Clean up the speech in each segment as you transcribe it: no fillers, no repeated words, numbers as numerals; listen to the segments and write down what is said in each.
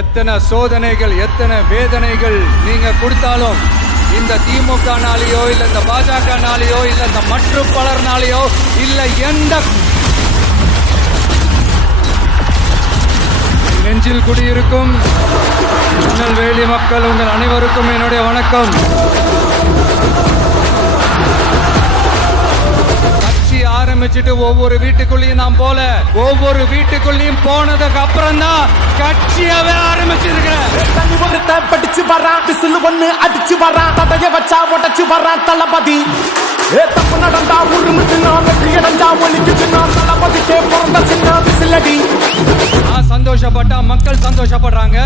எத்தனை சோதனைகள் எத்தனை வேதனைகள் நீங்க கொடுத்தாலும் இந்த திமுகனாலேயோ இல்ல இந்த பாஜகனாலேயோ இல்ல இந்த மற்றும் பலர்னாலேயோ இல்ல எந்த நெஞ்சில் குடியிருக்கும் திருநெல்வேலி மக்கள் உங்கள் அனைவருக்கும் என்னுடைய வணக்கம். கட்சி ஆரம்பிச்சுட்டு ஒவ்வொரு வீட்டுக்குள்ளேயும் நாம் போல ஒவ்வொரு வீட்டுக்குள்ளேயும் போனதுக்கு அப்புறம் தான் கட்சியவே ஆரம்பிச்சிருக்கிறேன். படிச்சு வரான் விசில் ஒண்ணு அடிச்சு வரான் தடைய வச்சா உடச்சு வரான் தளபதி. தப்பு நடந்தா உருமிட்டுனா வெற்றி அடைஞ்சா ஒலிக்குதுனா தளபதிக்கே பிறந்த சின்ன விசிலடி. நான் சந்தோஷப்பட்டா மக்கள் சந்தோஷப்படுறாங்க,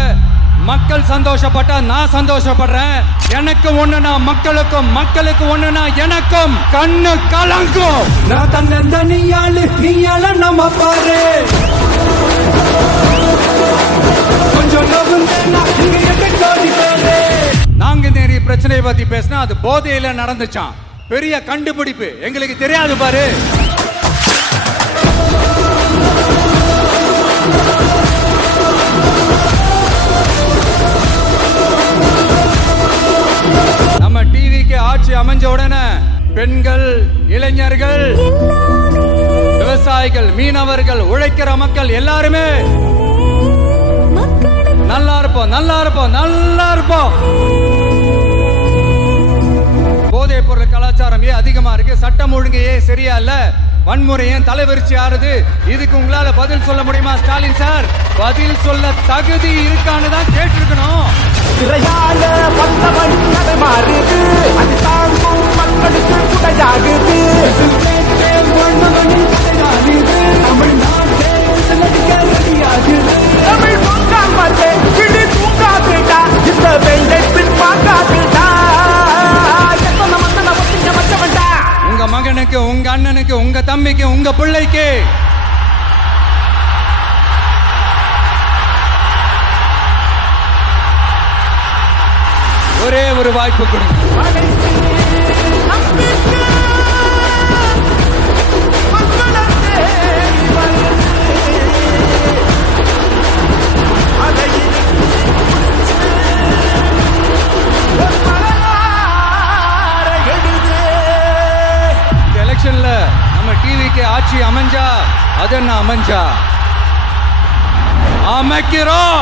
மக்கள் சந்தோஷப்பட்டா நான் சந்தோஷப்படுறேன். எனக்கு ஒண்ணுனா மக்களுக்கும், மக்களுக்கு ஒண்ணுனா எனக்கும் கண்ணு கலங்கும். நான் தன்ன நீயாளு நீயாள நம்ம பாரு கொஞ்சம் நாங்க நிறைய பிரச்சனை பத்தி பேசினா அது போதையில நடந்துச்சான். பெரிய கண்டுபிடிப்பு எங்களுக்கு தெரியாது பாரு. நம்ம டிவிக்கு ஆட்சி அமைஞ்ச உடனே பெண்கள், இளைஞர்கள், விவசாயிகள், மீனவர்கள், உழைக்கிற மக்கள் எல்லாருமே நல்லா இருப்போம், நல்லா இருப்போம், நல்லா இருப்போம். போதைப் பொருள் கலாச்சாரம் ஏன் அதிகமா இருக்கு? சட்டம் ஒழுங்கு ஏன் சரியா இல்ல? வன்முறை ஏன் தலைவரிச்சு ஆறுது? இதுக்கு உங்களால பதில் சொல்ல முடியுமா ஸ்டாலின் சார்? பதில் சொல்ல தகுதி இருக்கான்னு தான் கேட்டிருக்கணும். திரையால வந்தவன் மாறுது அது தாங்கும் மக்களுக்கு குடையாகுது. தமிழ் தூங்காமலே கிளி தூங்காதுடா, இந்த வெள்ளை பின் பார்க்காதுடா. எத்தனை மந்தன ஒத்திங்க மச்சவன்டா. உங்க மகனுக்கு, உங்க அண்ணனுக்கு, உங்க தம்பிக்கு, உங்க பிள்ளைக்கு ஒரே ஒரு வாய்ப்பு கொடுங்க. இந்த எலெக்ஷன்ல நம்ம டிவிக்கு ஆட்சி அமைஞ்சா அது என்ன அமைஞ்சா அமைக்கிறோம்.